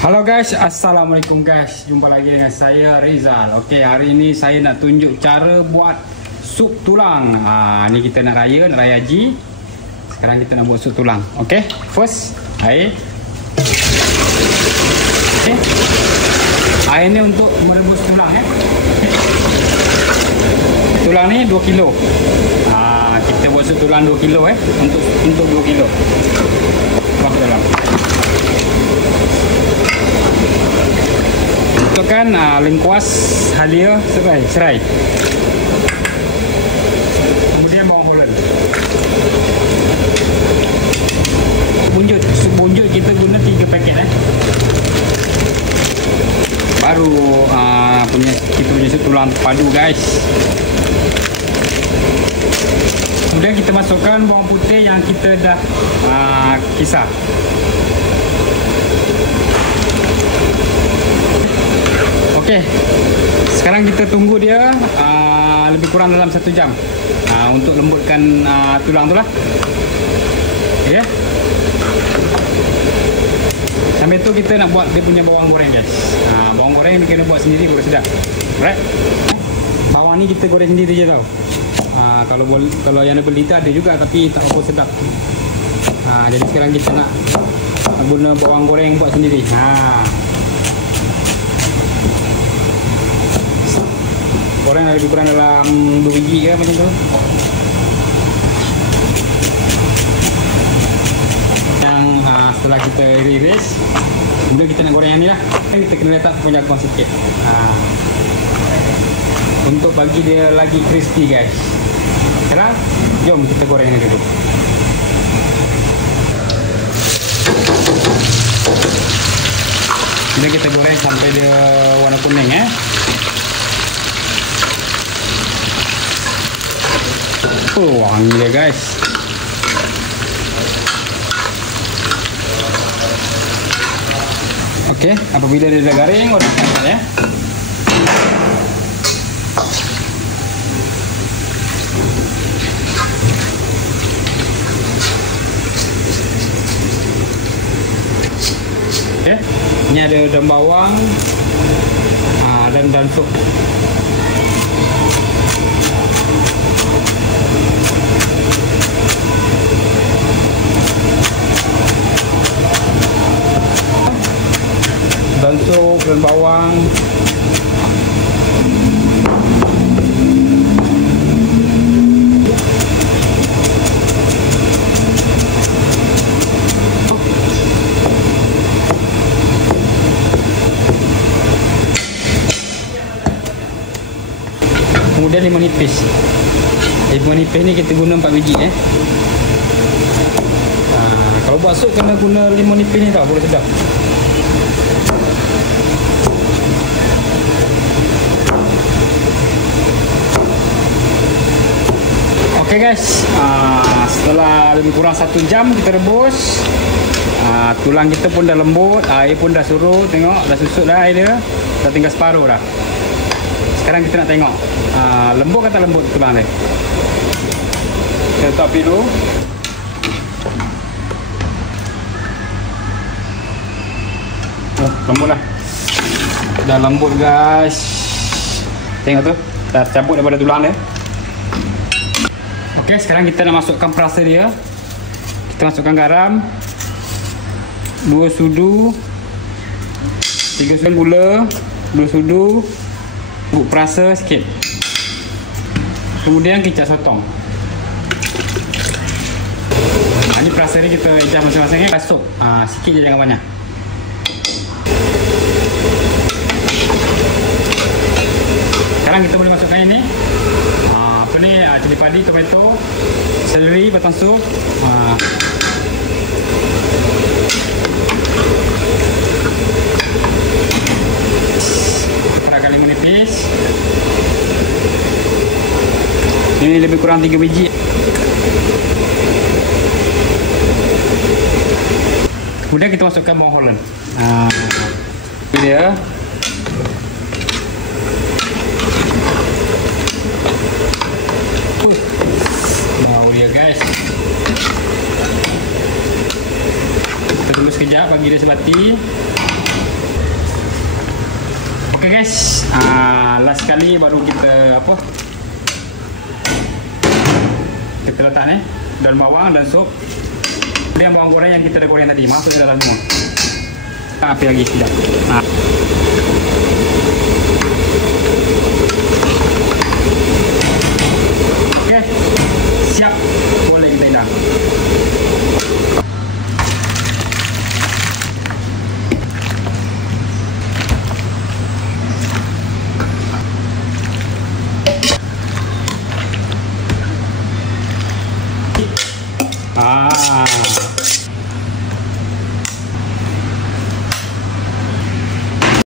Halo guys, assalamualaikum guys. Jumpa lagi dengan saya Rizal. Okey, hari ini saya nak tunjuk cara buat sup tulang. Ni kita nak raya haji. Sekarang kita nak buat sup tulang. Okey, first air. Okey. Air ni untuk merebus tulang Tulang ni 2 kilo. Kita buat sup tulang 2 kilo untuk 2 kilo. Buang ke dalam. Masukkan lengkuas, halia, serai. Kemudian bawang bolen. Sup bunjut kita guna 3 paket baru kita punya sup tulang padu guys. Kemudian kita masukkan bawang putih yang kita dah kisar. Okey, sekarang kita tunggu dia lebih kurang dalam 1 jam untuk lembutkan tulang tu lah. Okay. Sambil tu kita nak buat dia punya bawang goreng guys. Bawang goreng ni kena buat sendiri baru sedap. Alright. Bawang ni kita goreng sendiri je tau. Kalau yang ada beli tu ada juga tapi tak apa sedap. Jadi sekarang kita nak guna bawang goreng buat sendiri. Goreng lebih kurang dalam 2 biji ke macam tu. Yang setelah kita iris, kemudian kita nak goreng yang ni lah. Kita kena letak penjagaan sikit untuk bagi dia lagi crispy guys. Sekarang jom kita goreng ni dulu. Kemudian kita goreng sampai dia warna kuning wangi dia guys. Okey, apabila dia dah garing, gorengkan ya. Okey, ini ada daun bawang dan sup. Sup dan bawang. Kemudian limau nipis. Limau nipis ni kita guna 4 biji kalau buat sup kena guna limau nipis ni tau, boleh sedap. Okey guys, setelah lebih kurang 1 jam kita rebus, tulang kita pun dah lembut, air pun dah surut, tengok dah susut dah air dia, dah tinggal separuh dah. Sekarang kita nak tengok lembut ke tak lembut tulang dia. Kita letak api dulu. Lembut lah, dah lembut guys. Tengok tu, dah cabut daripada tulang dia. Okey, sekarang kita nak masukkan perasa dia. Kita masukkan garam 2 sudu, 3 sudu gula, 2 sudu, bubuk perasa sikit. Kemudian kicap sotong. Ini perasa ni kita ejah masing-masing sup. Sikit je, jangan banyak. Sekarang kita boleh masukkan ini. Cili padi, tomato, seleri, batang sup. Peragkan limau nipis. Ini lebih kurang 3 biji. Kemudian kita masukkan bawang holland. Ini dia. Bau dia guys. sekejap bagi dia sebati. Okey guys, last kali baru kita apa? Kita letak ni daun bawang dan sup. Kemudian bawang goreng yang kita dah goreng tadi masuk ke dalam semua. Api lagi sekejap. Okey, siap goreng kita dah.